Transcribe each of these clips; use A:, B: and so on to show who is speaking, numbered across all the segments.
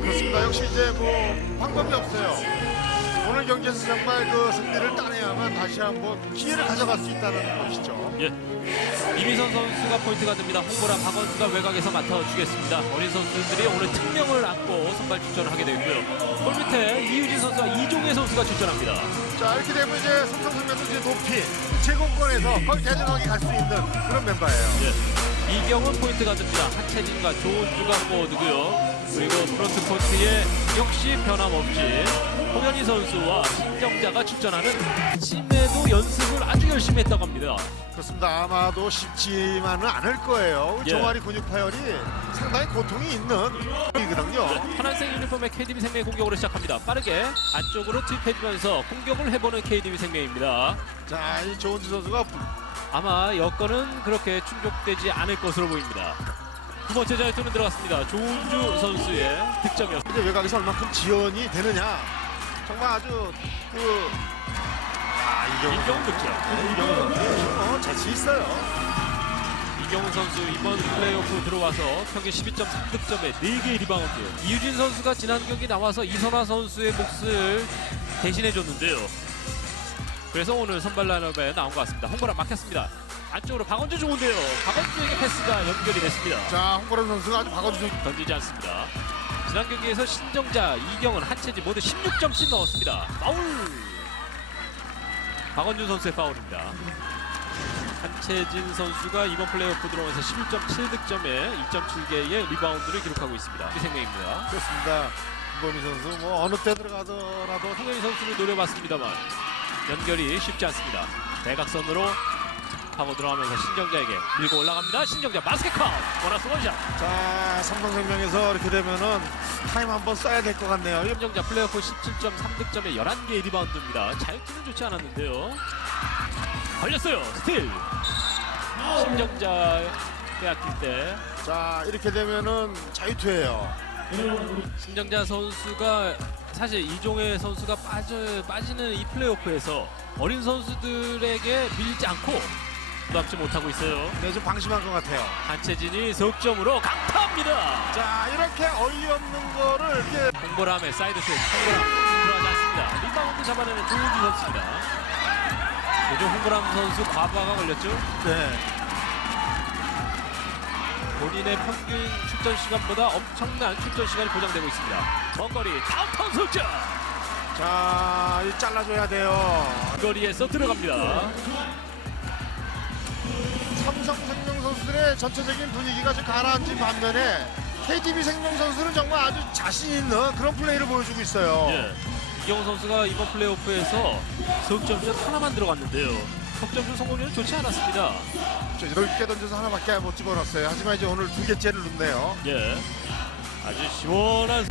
A: 그렇습니다. 역시 이제 뭐 방법이 없어요. 오늘 경기에서 정말 그 승리를 따내야만 다시 한번 기회를 가져갈 수 있다는 것이죠.
B: 예. 이미선 선수가 포인트가 됩니다. 홍보라 박원수가 외곽에서 맡아주겠습니다. 어린 선수들이 오늘 특명을 안고 선발 출전을 하게 되고요. 골 밑에 이유진 선수와 이종혜 선수가 출전합니다.
A: 자 이렇게 되면 이제 삼성생명도 이제 높이 제공권에서 거의 대등하게 갈 수 있는 그런 멤버예요.
B: 예. 이경은 포인트가 됩니다. 한채진과 조은주가 모두고요. 그리고 프런트 코트에 역시 변함없이 홍현희 선수와 신정자가 출전하는 아침에도 연습을 아주 열심히 했다고 합니다.
A: 그렇습니다. 아마도 쉽지만은 않을 거예요.
B: 예.
A: 종아리 근육 파열이 상당히 고통이 있는 이거든요.
B: 파란색 유니폼의 KDB 생명의 공격으로 시작합니다. 빠르게 안쪽으로 투입해주면서 공격을 해보는 KDB 생명입니다.
A: 자, 이 조은지 선수가
B: 아마 여건은 그렇게 충족되지 않을 것으로 보입니다. 두 번째 자유투는 들어갔습니다. 조은주 선수의 득점이었습니다.
A: 이제 외곽에서 얼마큼 지원이 되느냐. 정말 아주 그 아, 이경훈
B: 이경훈 득점.
A: 이경훈 선수 어, 자신 있어요.
B: 이경훈 선수 이번 플레이오프 들어와서 평균 12.3득점에 4개의 리바운드. 이유진 선수가 지난 경기 나와서 이선화 선수의 몫을 대신해줬는데요. 그래서 오늘 선발 라인업에 나온 것 같습니다. 홍보랑 막혔습니다. 안쪽으로 박원주 좋은데요. 박원주에게 패스가 연결이 됐습니다.
A: 자, 홍보람 선수가 아주 박원주 선수
B: 던지지 않습니다. 지난 경기에서 신정자, 이경은, 한채지 모두 16점씩 넣었습니다. 파울! 박원준 선수의 파울입니다. 한채진 선수가 이번 플레이오프 들어오면서 11.7득점에 2.7개의 리바운드를 기록하고 있습니다. 이 생명입니다.
A: 그렇습니다. 김범희 선수 뭐 어느 때 들어가더라도
B: 홍현희 선수를 노려봤습니다만 연결이 쉽지 않습니다. 대각선으로 하고 들어가면서 신정자에게 밀고 올라갑니다. 신정자 마스켓 카운트 보너스 원샷.
A: 자, 삼성생명에서 이렇게 되면은 타임 한번 써야 될 것 같네요.
B: 신정자 플레이오프 17.3득점에 11개의 리바운드입니다. 자유투는 좋지 않았는데요. 걸렸어요. 스틸. 신정자 빼앗길 때
A: 자, 이렇게 되면은 자유투예요.
B: 신정자 선수가 사실 이종혜 선수가 빠져 빠지는 이 플레이오프에서 어린 선수들에게 밀지 않고 부담지 못하고 있어요.
A: 네, 좀 방심한 것 같아요.
B: 한채진이 석점으로 강타합니다.
A: 자, 이렇게 어이없는 거를 이렇게
B: 홍보람의 사이드슛 들어가지 않습니다. 리바운드 잡아내는 조은주 선수입니다. 요즘 홍보람 선수 과부하가 걸렸죠.
A: 네.
B: 본인의 평균 출전 시간보다 엄청난 출전 시간이 보장되고 있습니다. 먼거리 다운타운 석점
A: 자, 이 잘라줘야 돼요.
B: 거리에서 들어갑니다.
A: 삼성생명 선수들의 전체적인 분위기가 좀 가라앉은 반면에 KTB 생명 선수는 정말 아주 자신 있는 그런 플레이를 보여주고 있어요.
B: 예. 이경호 선수가 이번 플레이오프에서 석점슛 하나만 들어갔는데요. 석점슛 성공률은 좋지 않았습니다.
A: 저 넓게 던져서 하나밖에 못 집어넣었어요. 하지만 이제 오늘 두 개째를 넣네요.
B: 예. 아주 시원한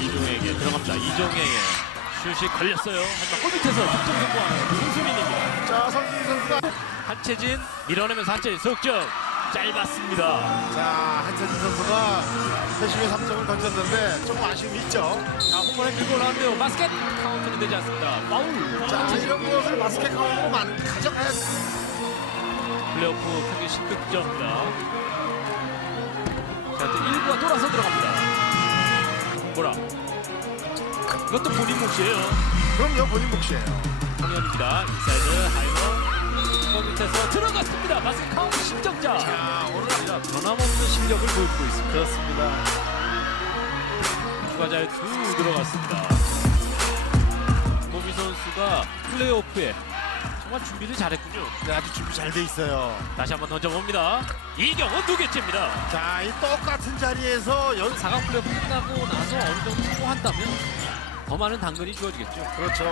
B: 이종에게 들어갑니다. 이종에게 슛이 걸렸어요. 하지만 골 밑에서 득점 성공하는 손수민입니다.
A: 자, 선수 선수가
B: 한채진 밀어내면서 한채진 석점 짧았습니다.
A: 자, 한태진 선수가 세심의 3점을 던졌는데 조금 아쉬움이 있죠.
B: 자, 홈런에 밀고 올라왔는데요. 바스켓 카운트는 되지 않습니다. 파울.
A: 자, 이런 것을 바스켓 카운트로 만 가져가야
B: 플레이오프 평균 10득점입니다. 자, 또 1구가 돌아서 들어갑니다. 뭐라? 이것도 본인 몫이에요.
A: 그럼요, 본인 몫이에요.
B: 홍현입니다. 인사이드 하이로 골 밑에서 들어갔습니다. 마스크 카운트 신정자.
A: 자, 오늘
B: 자, 변함없는 실력을 보여주고 있습니다.
A: 그렇습니다.
B: 추가자에 두 들어갔습니다. 모비 선수가 플레이오프에 정말 준비를 잘했군요.
A: 네, 아주 준비 잘 돼 있어요.
B: 다시 한번 던져봅니다. 이경은 두 개째입니다.
A: 자, 이 똑같은 자리에서 연
B: 4강 플레이오프 끝나고 나서 어느 정도 성공한다면 더 많은 당근이 주어지겠죠.
A: 그렇죠.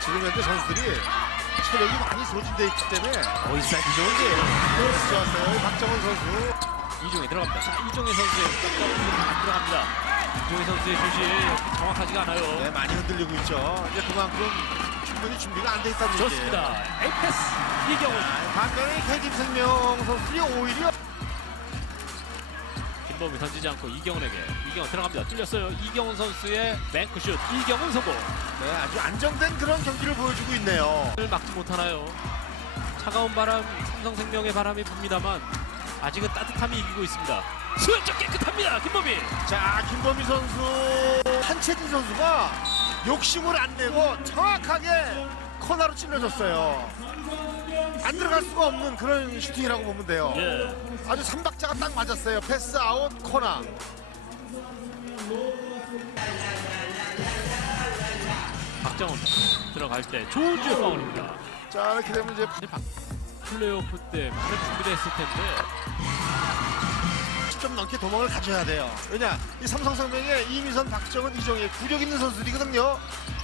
A: 지금 현재 선수들이 체력이 많이 소진돼 있기 때문에
B: 어 이 사이드 좋은데요.
A: 좋았어요. 이 박정훈 선수.
B: 이종에 들어갑니다. 자, 이종의 선수의 안 들어갑니다. 이종의 선수의 슛이 정확하지가 않아요.
A: 네, 많이 흔들리고 있죠. 이제 그만큼 충분히 준비가 안 돼 있다는 얘기예요.
B: 좋습니다. 에이패스 이경은
A: 반면에 KG생명 선수들이 오히려
B: 김범이 던지지 않고 이경은에게 이경은 들어갑니다. 뚫렸어요. 이경은 선수의 뱅크슛 이경은 성공.
A: 네, 아주 안정된 그런 경기를 보여주고 있네요.
B: 을 막지 못하나요? 차가운 바람, 삼성생명의 바람이 붑니다만 아직은 따뜻함이 이기고 있습니다. 수영적 깨끗합니다. 김범희.
A: 자, 김범희 선수, 한채진 선수가 욕심을 안 내고 정확하게 코너로 찔러줬어요. 안 들어갈 수가 없는 그런 슈팅이라고 보면 돼요.
B: 예.
A: 아주 삼박자가 딱 맞았어요. 패스 아웃 코너.
B: 박정훈 들어갈 때 좋은 주의 파울입니다.
A: 자, 이렇게 되면 이제
B: 이제 박- 플레이오프 때 많은 준비를 했을 텐데
A: 10점 넘게 도망을 가져야 돼요. 왜냐, 이 삼성생명의 이미선, 박정은, 이종의 구력 있는 선수들이거든요.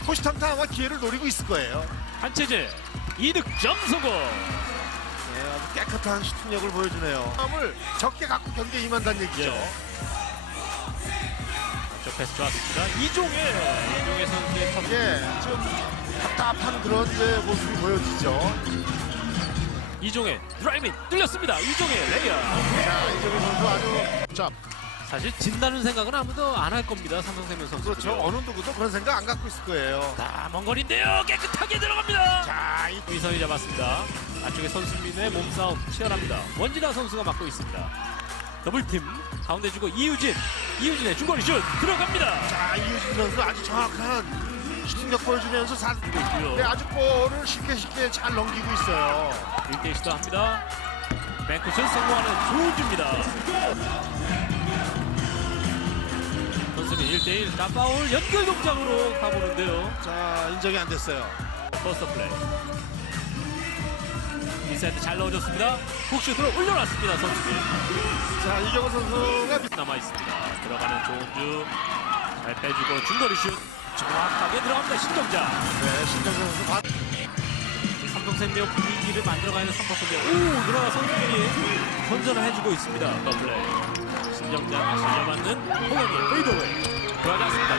A: 호시탐탐 아마 기회를 노리고 있을 거예요.
B: 한채재 2득점 성공.
A: 네, 아주 깨끗한 슈팅력을 보여주네요. 마음을 적게 갖고 경기에 임한다는 얘기죠.
B: 예. 저 패스 좋았습니다. 이종혜 이종혜 선수의 첫
A: 예, 좀 답답한 그런 이제 모습이 보여지죠.
B: 이종혜 드라이빙 뚫렸습니다. 이종혜 레이어.
A: 자, 이정희 선수 아주 자,
B: 사실 진다는 생각은 아무도 안 할 겁니다. 삼성생명 선수.
A: 그렇죠. 어느 누구도 그런 생각 안 갖고 있을 거예요.
B: 자, 먼 거리인데요. 깨끗하게 들어갑니다.
A: 자, 이
B: 위선이 잡았습니다. 안쪽에 선수민의 몸싸움 치열합니다. 원진아 선수가 맡고 있습니다. 더블팀 가운데 주고 이유진 이유진의 중거리 슛 들어갑니다.
A: 자, 이유진 선수 아주 정확한 슈팅력 보여주면서 사,
B: 있고요.
A: 네, 아주 볼을 쉽게 쉽게 잘 넘기고 있어요.
B: 1대 시도합니다. 뱅크슛 성공하는 조은주입니다. 1대1 나파울 연결 동작으로 가보는데요.
A: 자, 인정이 안 됐어요.
B: 버스터 플레이. 인사이드 잘 넣어줬습니다. 훅슛으로 올려놨습니다. 선수들.
A: 자, 이경호 선수가 밑-
B: 남아 있습니다. 들어가는 조은주 잘 빼주고 중거리 슛 정확하게 들어갑니다. 신동자.
A: 네, 신정 선수 반
B: 삼성생명 분위기를 만들어가는 삼성생명. 오 늘어나 선수들이 선전을 해주고 있습니다. 더블레이. 신정자 다시 이어맞는 호영이 페이드웨이. 들어가지 않습니다.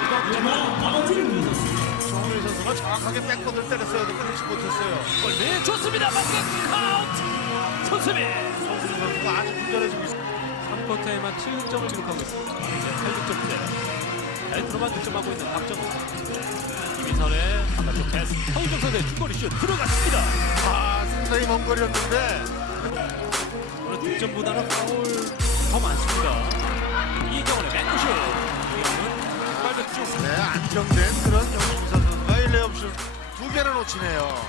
A: 선수가 정확하게 백보드를 때렸어요. 근데 끊지 못했어요.
B: 골 좋습니다. 마지막 카운트. 손수빈.
A: 선수가 아주 분전해지고 있습니다.
B: 3쿼터에만 7득점을 기록하고 있습니다. 이제 8득점째. 라이트로만 득점하고 있는 박정우. 김인선의 바깥쪽 패스. 허유정 선수의 중거리 슛 들어갔습니다.
A: 아, 상당히 먼 거리였는데
B: 오늘 득점보다는 파울 더 많습니다. 이정원의 맹구슛.
A: 네, 안정된 그런 정신선 선수가 1레업 슛 두 개를 놓치네요.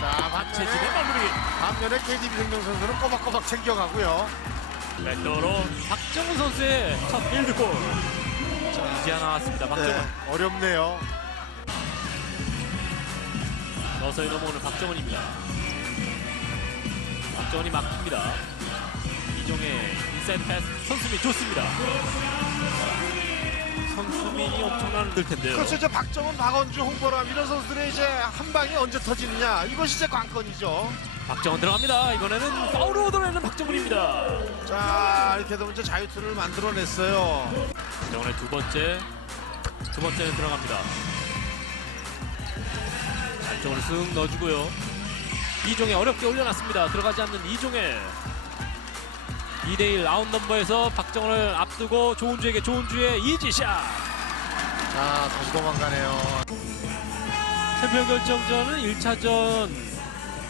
A: 자,
B: 최진의
A: 반면에,
B: 마무리.
A: 반면에 KDB 생명 선수는 꼬박꼬박 챙겨가고요.
B: 백도로 박정우 선수의 첫 1득골. 자, 이제 나왔습니다. 박정우.
A: 네, 어렵네요.
B: 서서히 넘어오는 박정훈입니다. 박정훈이 막힙니다. 이종의 인사이드 패스 선수민 좋습니다. 선수민이 엄청난 흔들 텐데요.
A: 그렇죠. 이제 박정은, 박원주, 홍보람 이런 선수들의 이제 한 방이 언제 터지느냐 이것이 이제 관건이죠.
B: 박정훈 들어갑니다. 이번에는 파울을 얻어내는 박정훈입니다.
A: 자, 이렇게 되면 이제 자유투를 만들어냈어요.
B: 박정훈의 두 번째, 두 번째는 들어갑니다. 안쪽으로 쓱 넣어주고요. 이종에 어렵게 올려놨습니다. 들어가지 않는 이종에 2대1 라운 넘버에서 박정훈을 앞 두고 조은주에게 조은주의 이지샷.
A: 자, 다시 도망가네요.
B: 챔피언 결정전은 1차전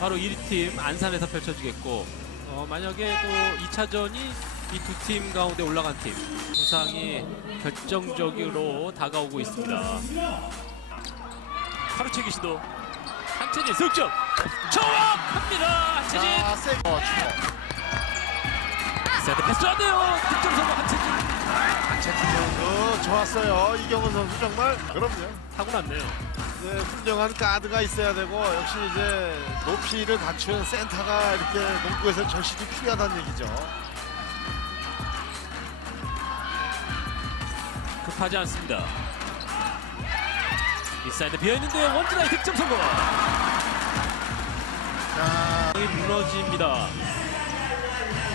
B: 바로 1위팀 안산에서 펼쳐지겠고 어, 만약에 또 2차전이 이 두 팀 가운데 올라간 팀 부상이 결정적으로 다가오고 있습니다. 하루채기 시도 한채진 석점 정확합니다. 한채진
A: 세. 추워.
B: 세트 패스 안 돼요. 득점 성공
A: 한채진 선수 좋았어요. 이경은 선수 정말 그럼요.
B: 타고났네요.
A: 네, 훌륭한 가드가 있어야 되고 역시 이제 높이를 갖춘 센터가 이렇게 농구에서 절실히 필요하다는 얘기죠.
B: 급하지 않습니다. 인사이드 비어있는데요. 원진아의 득점 성공.
A: 자,
B: 이 무너집니다.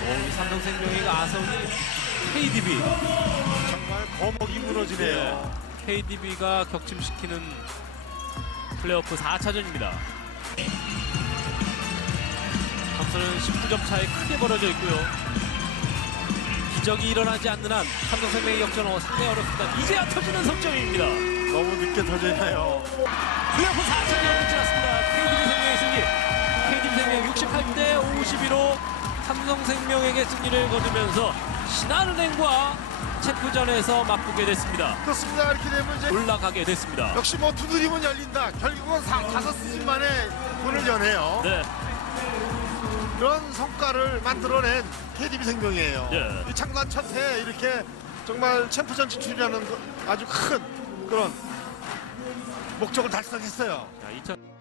B: 오, 이 삼성생명의 아성이 KDB.
A: 정말 거목이 무너지네요.
B: KDB가 격침시키는 플레이오프 4차전입니다. 점수는 19점 차에 크게 벌어져 있고요. 기적이 일어나지 않는 한 삼성생명의 역전은 상당히 어렵습니다. 이제야 터지는 석점입니다.
A: 너무 늦게 터지나요?
B: 플레이오프 4차전 끝이 났습니다. KDB 생명의 승리. KDB 삼성생명 68대 52로 삼성생명에게 승리를 거두면서 신한은행과 챔프전에서 맞붙게 됐습니다.
A: 그렇습니다. 이렇게 되면 이제
B: 올라가게 됐습니다.
A: 역시 뭐 두드리면 열린다. 결국은 사, 다섯 시즌 만에 문을 여네요.
B: 네,
A: 그런 성과를 만들어낸 KDB 생명이에요.
B: 네.
A: 이 창단 첫 해에 이렇게 정말 챔프전 진출이라는 그 아주 큰 그런 목적을 달성했어요.
B: 자, 2000